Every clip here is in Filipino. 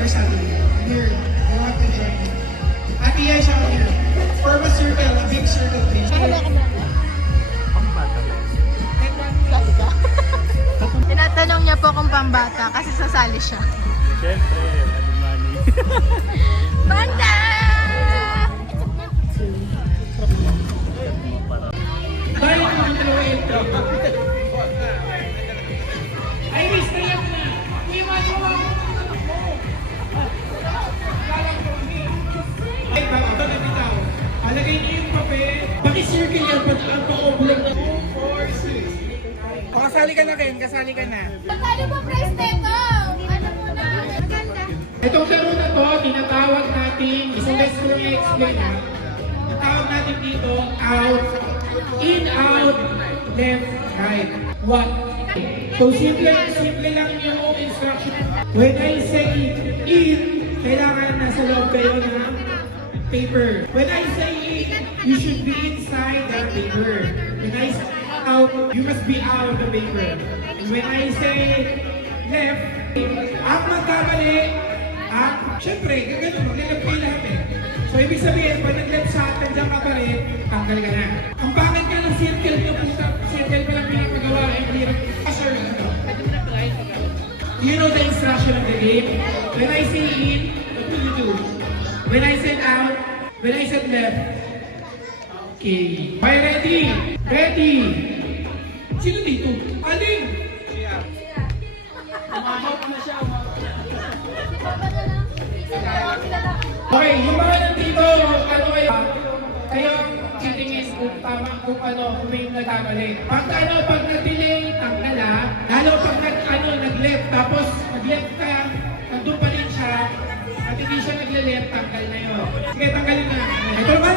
your Saturday. Here, I want to join you. Ate Yesha, here. Form a circle, a big circle, please. Tinatanong niya po kung pambata kasi sasali siya. Siyempre, alimani. Banda! Bye, Iris, kaya na. Iwan mo ang anak mo. Lalang ko kami. Ay, baka na bitaw. Alagay niyo yung papel. Paki-circle yan. Ang pa-oblong na 2, 4, 6. O, kasali ka na, Ken. Kasali ka na. Magkano ba price nito? Ano mo na? Maganda. Itong laro na to, tinatawag natin, isang beses ko lang i-explain ha. Tinatawag natin dito, out, in, out, left, right. What? So, simple lang yung instruction. When I say in, kailangan nasa loob kayo ng paper. When I say in, you should be inside that paper. When I say out, you must be out of the paper. And when I say left, ang magkamali, syempre, gagano, maglilap kayo lahat eh. So, ibig sabihin, pag nag-left sa atin, dyan ka pa rin, tanggal ka na. Ang bakit ka ng circle nyo, puta, circle pa lang pinapagawa, ay hirap. Sir, ano? You know the instruction of the game? When I say in, what do you do? When I said out, when I said left. Okay. Okay, ready? Ready? Sino dito? Aling? Umahap na siya, Okay, yung mga nandito, ano kayo titingin kung tama, kung may nagkamali. Pag nag-delay, tanggal lalo pag nag-left, tapos nag-left ka, nandun pa rin siya, at hindi siya nag-left, tanggal na yun. Sige, tanggalin na. Ito naman.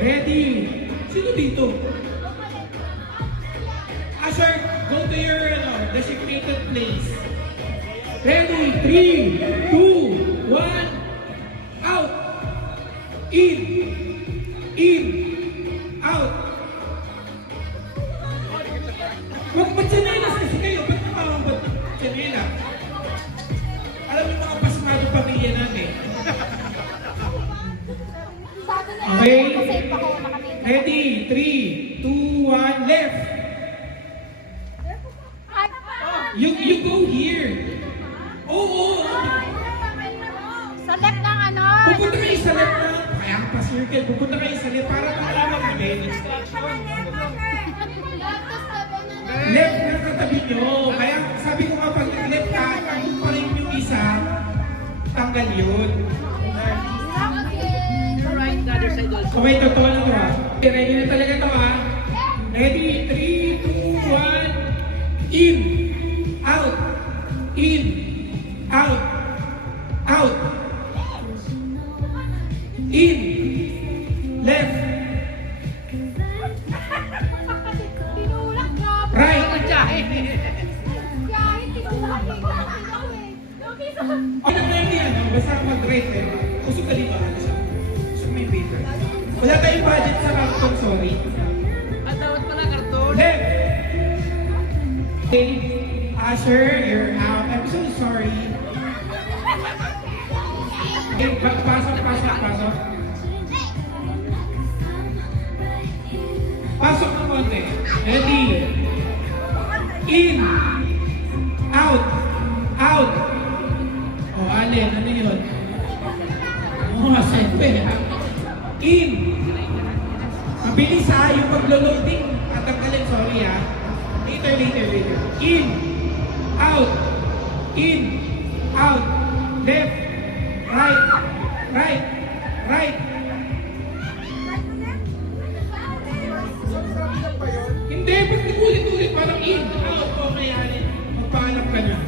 Ready? Sino dito? Sir, go to your designated place. Ready? 3, 2, 1. Out. In. In. Out. Ba't sinelas kasi kayo? Ba't naman ba't sinela? Alam mo mga pasmado pamilya natin. Okay. Ready? 3, 2, 1. Left. You go here. Oo. Sa left ng ano? Pupunta kayo sa left na. Kaya ang pa-circle. Pupunta kayo sa left para malaman namin. Left na katabi nyo. Kaya sabi ko nga pag nag-left ka, kung pa rin yung isa, tanggal yun. Okay, totoo na to ha. Ready na talaga to ha. Ready? 3, 2, 1. In. Out. In. Out. Out. In. Left. Right. Ano na yun yan? Basta mag-right eh. Usok ka dito. Usok mo yung paper. Wala tayong budget sa karton, sorry. At dapat pala karton. Left. Okay. Asher, you're out. I'm so sorry. Okay, pasok. Pasok ng konti. Ready? In. Out. Out. O, alin? Ano yun? Siyempre. In. Mabilis ha, yung pag-loading. Tatanggalin, sorry ha. Later. In. Out. In. Out. Left. Right. Hindi, pag ulit-ulit parang in, out, okay, alin. Magpaalam ka na.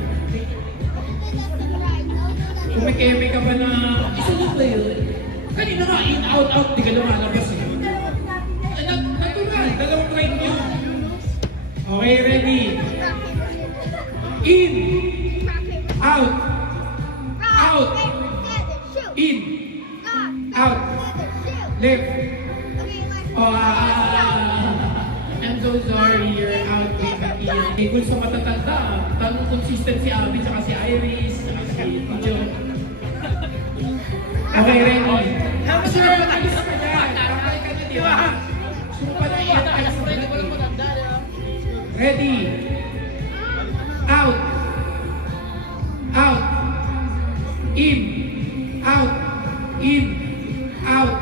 Kumikeme ka ba na, isa lang ba yun? Kanina nga, in, out, di ka lumalabas eh. Natural, dalawang line yun. Okay, ready? In. Out. In. Out. Left. I'm so sorry, you're out with the in. Kung sa matatanda, tanong consistent si Abby, tsaka si Iris, tsaka si Jo. Okay, ready? Sir, alis ka dyan. Kapay ka na, di ba? Gusto mo pa na i-advise mo na, ready? Out. Out. In. Out. In. Out.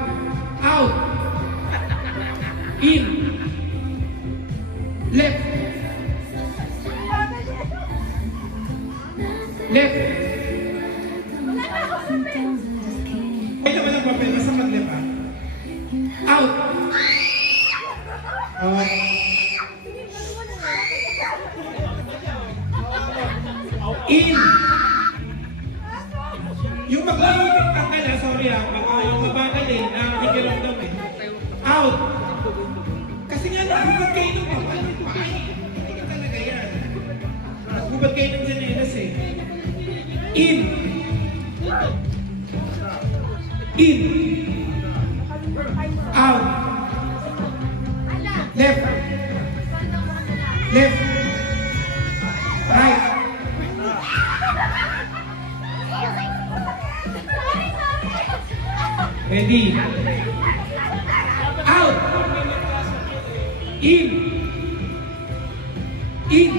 Out. In. Left. Left. Ay naman ang papel, nasa mag-left ah. Out. In. Yung mag-iikot ka na, sorry ah, baka mabagal eh, nakikiramdam eh. Out. Kasi nga nakubad kayo ng papel. Hindi ka talaga yan. Nakubad kayo ng janelas eh. In. In. Out. Left. Left. Right. Ready. Out. In. In.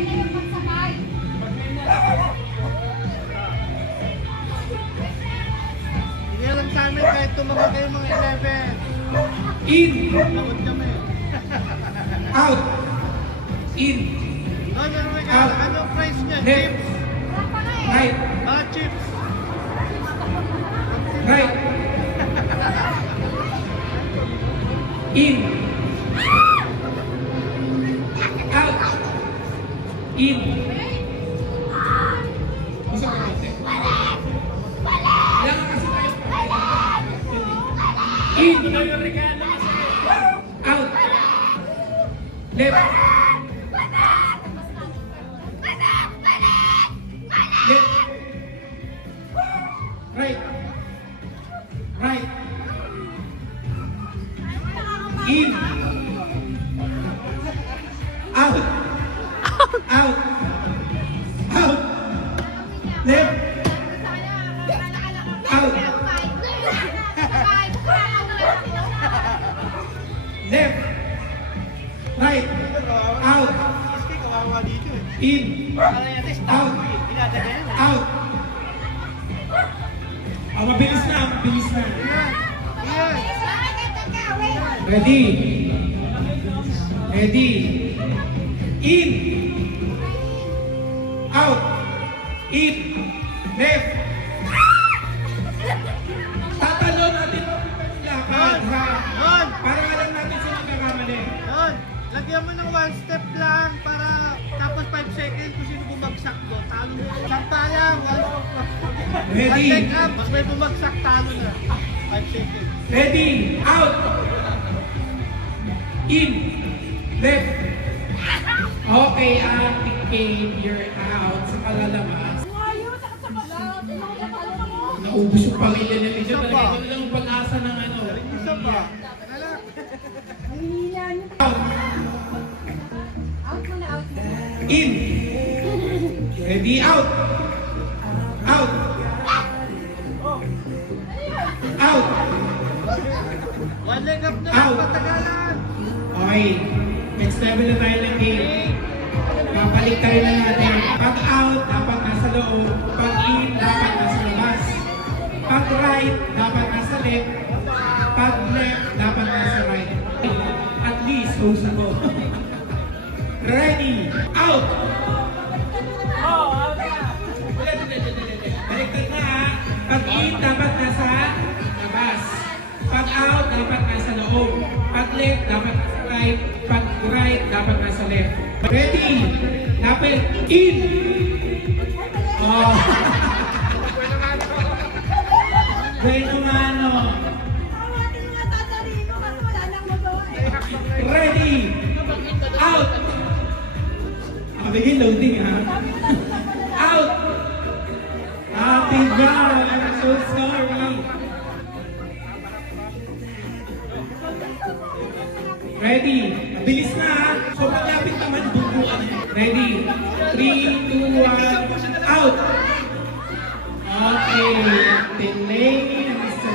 Hindi alam sa amin kahit tumagal kayo mga 11. In. Takot kami. Out. In. Ano Out. anong price niya? Left. Chips? Right. Mga chips. Right. In. Out. In. Gusto ko kasi. Kailangan kasi tayo. In. Out. Left. Left. Right. Right. In. Out. Out. Out. Left. Out. Left. Right. Out. Kawawa dito eh. In. Out. Dinadala yan. Out. Oh, mabilis na, mabilis na. Ready. Ready. In. Out. In. Left. Tatalo natin ang lakad, ha? Yon! Para alam natin sa magkakamali. Yon! Lagyan mo ng 1 step lang para tapos 5 seconds kung sino bumagsak ko. Talo mo. Sampa lang. Ready. 1 leg up. Mas may bumagsak, talo na. 5 seconds. Ready. Out. In. Left. Okay, Ate Kate, you're out. Sa kalalabas. Naubos yung pamilya nila dyan. Talaga ito lang ang pag-asa ng ano. Isa pa. Out. In. Ready. Out. Out. Out. 1 leg up na Out. lang. Patagalan. Okay. Next level na tayo ng game. Papalik tayo na natin. Pag out, dapat nasa loob. Pag in, dapat nasa labas. Pag right, dapat nasa left. Pag left, dapat nasa right. At least, host ako. Ready. Out. Baliktad na ha. Pag in, dapat nasa labas. Pag out, dapat nasa loob. Pag left, dapat nasa right. Pag right, dapat nasa left. Ready. Dapat in. Oh. Bueno mano. Ready. Out. Bigay loading ha. Out. Ate Val, I'm so sorry. Ready. Bilis na ha. So malapit naman bubuan. Ready. 3, 2, 1. Out. Okay. Ate Lane, I'm so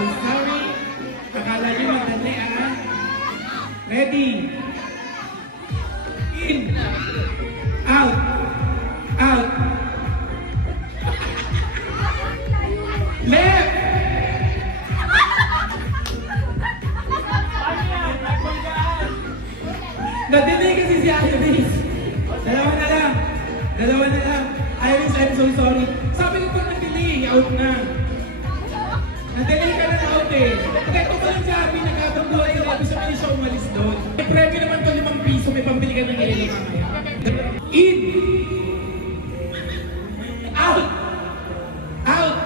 out na. Nadali ka na out eh. Kaya ito pa lang sabi, nagkabagbuhan sila, gusto mo siya umalis doon. May premyo naman to 5 piso, may pambili ka ng yelo mamaya. In! Out! Out!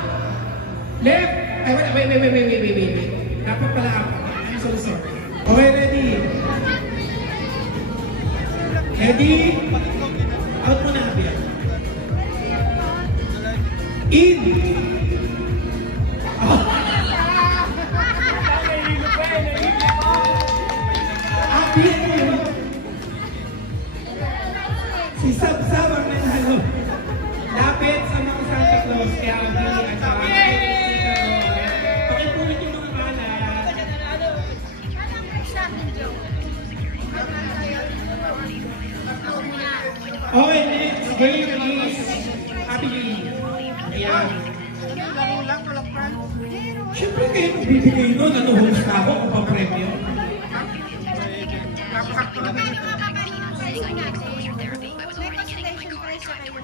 Left! Ay, wait. Dapat pala ako. I'm so sorry. Okay, ready? Ready? Out mo na, Abia. In! Out! Abia! Si Sab-Sab ang nanalo. Lapit sa mga Santa Claus. Kaya Abia at saka pakipulit yung mga kalat. Okay, next game is Happy. Ayan. Laro lang, walang plan. Siyempre kayo magbibigay nun. Ano, host ka ako kung pa-premyo? Napakakto lang yun. May consultation price sa kayo.